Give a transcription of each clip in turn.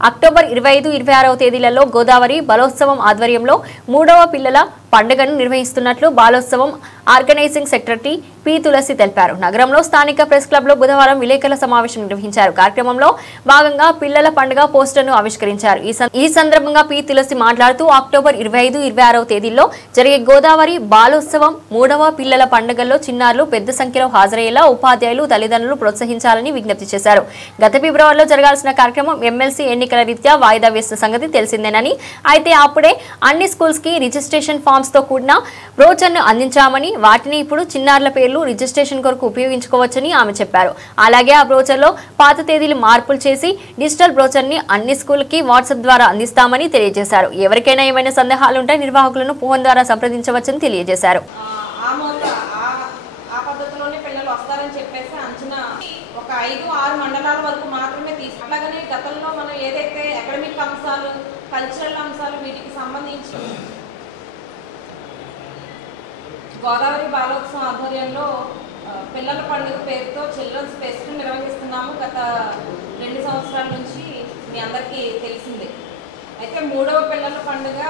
October 25, 26వ తేదీలలో గోదావరి బాలోత్సవం ఆధ్వర్యంలో 3వ పిల్లల పండుగను నిర్వహిస్తున్నట్లు బాలోత్సవం ఆర్గనైజింగ్ సెక్రటరీ పి తులసి తెలిపారు. నగరంలో స్థానిక ప్రెస్ క్లబ్ లో బుధవారం విలేకరుల సమావేశం నిర్వహించారు. కార్యక్రమంలో భాగంగా పిల్లల పండుగ పోస్టర్ను ఆవిష్కరించారు. ఈ సందర్భంగా పి తులసి మాట్లాడుతూ అక్టోబర్ 25, 26వ తేదీల్లో జరిగే గోదావరి బాలోత్సవం 3వ పిల్లల పండుగల్లో చిన్నారులు పెద్ద సంఖ్యలో హాజరయ్యేలా ఉపాధ్యాయులు తల్లిదండ్రులు ప్రోత్సహించాలని విజ్ఞప్తి చేశారు. గత ఫిబ్రవరిలో జరగాల్సిన కార్యక్రమం ఎమ్మెల్సీ ఎన్నికల రీత్యా వాయిదా వేసిన సంగతి తెలిసిందేనని, అయితే అప్పుడే అన్ని స్కూల్స్ కి రిజిస్ట్రేషన్ ఫామ్స్ తో కూడిన బ్రోచర్ను అందించామని, వాటిని ఇప్పుడు చిన్నారుల పేర్లు రిజిస్ట్రేషన్ కొరకు ఉపయోగించుకోవచ్చని ఆమె చెప్పారు. అలాగే ఆ బ్రోచర్లో పాత తేదీలు మార్పులు చేసి డిజిటల్ బ్రోచర్ని అన్ని స్కూల్కి వాట్సాప్ ద్వారా అందిస్తామని తెలియజేశారు. ఎవరికైనా ఏమైనా సందేహాలుంటే నిర్వాహకులను ఫోన్ ద్వారా సంప్రదించవచ్చని తెలియజేశారు. ఒక 5-6 మండలాల వరకు మాత్రమే అట్లాగనే గతంలో మనం ఏదైతే అకాడమిక్ అంశాలు, కల్చరల్ అంశాలు వీటికి సంబంధించి గోదావరి బాలోత్సవం ఆధ్వర్యంలో పిల్లల పండుగ పేరుతో చిల్డ్రన్స్ ఫెస్ట్ నిర్వహిస్తున్నాము. గత 2 సంవత్సరాల నుంచి మీ అందరికీ తెలిసిందే. అయితే 3వ పిల్లల పండుగ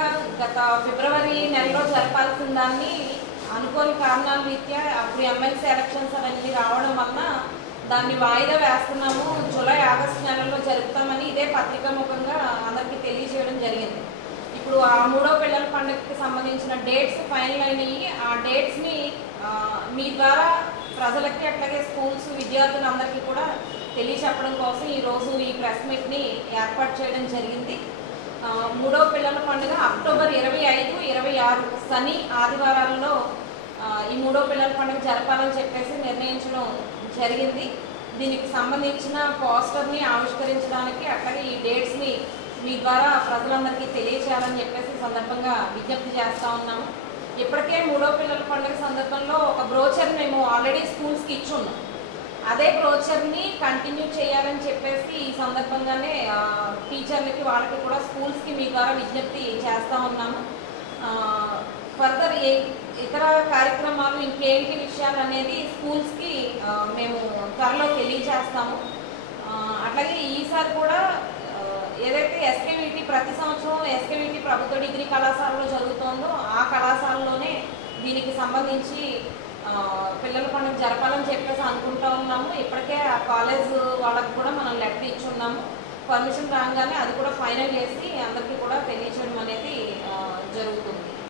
గత ఫిబ్రవరి నెలలో జరపాల్సిన దాన్ని అనుకోని కారణాల రీత్యా అప్పుడు ఎమ్మెల్సీ ఎలక్షన్స్ అవన్నీ రావడం వలన దాన్ని వాయిదా వేస్తున్నాము. జూలై, ఆగస్టు నెలలో జరుపుతామని ఇదే పత్రికా ముఖంగా అందరికీ తెలియజేయడం జరిగింది. ఇప్పుడు ఆ 3వ పిల్లల పండుగకి సంబంధించిన డేట్స్ ఫైనల్ అయినాయి. ఆ డేట్స్ని మీ ద్వారా ప్రజలకి అట్లాగే స్కూల్స్ విద్యార్థులందరికీ కూడా తెలియచెప్పడం కోసం ఈరోజు ఈ ప్రెస్ మీట్ని ఏర్పాటు చేయడం జరిగింది. 3వ పిల్లల పండుగ అక్టోబర్ 25, 26 శని ఆదివారాల్లో ఈ 3వ పిల్లల పండుగ జరపాలని చెప్పేసి నిర్ణయించడం జరిగింది. దీనికి సంబంధించిన పోస్టర్ని ఆవిష్కరించడానికి అట్లాగే ఈ డేట్స్ని మీ ద్వారా ప్రజలందరికీ తెలియచేయాలని చెప్పేసి సందర్భంగా విజ్ఞప్తి చేస్తూ ఉన్నాము. ఇప్పటికే 3వ పిల్లల పండుగ సందర్భంలో ఒక బ్రోచర్ మేము ఆల్రెడీ స్కూల్స్కి ఇచ్చున్నాం. అదే బ్రోచర్ని కంటిన్యూ చేయాలని చెప్పేసి ఈ సందర్భంగానే టీచర్లకి వాళ్ళకి కూడా స్కూల్స్కి మీ ద్వారా విజ్ఞప్తి చేస్తూ ఉన్నాము. ఫర్దర్ ఇతర కార్యక్రమాలు ఇంకేంటి విషయాలు అనేది స్కూల్స్కి మేము త్వరలో తెలియజేస్తాము. అట్లాగే ఈసారి కూడా ఏదైతే ఎస్కేవిటి ప్రతి సంవత్సరం ఎస్కేవిటి ప్రభుత్వ డిగ్రీ కళాశాలలో జరుగుతుందో ఆ కళాశాలలోనే దీనికి సంబంధించి పిల్లల పండుగ జరపాలని చెప్పేసి అనుకుంటూ ఉన్నాము. ఇప్పటికే ఆ కాలేజ్ వాళ్ళకి కూడా మనం లెటర్ ఇచ్చి ఉన్నాము. పర్మిషన్ రాగానే అది కూడా ఫైనల్ చేసి అందరికీ కూడా తెలియచేయడం అనేది జరుగుతుంది.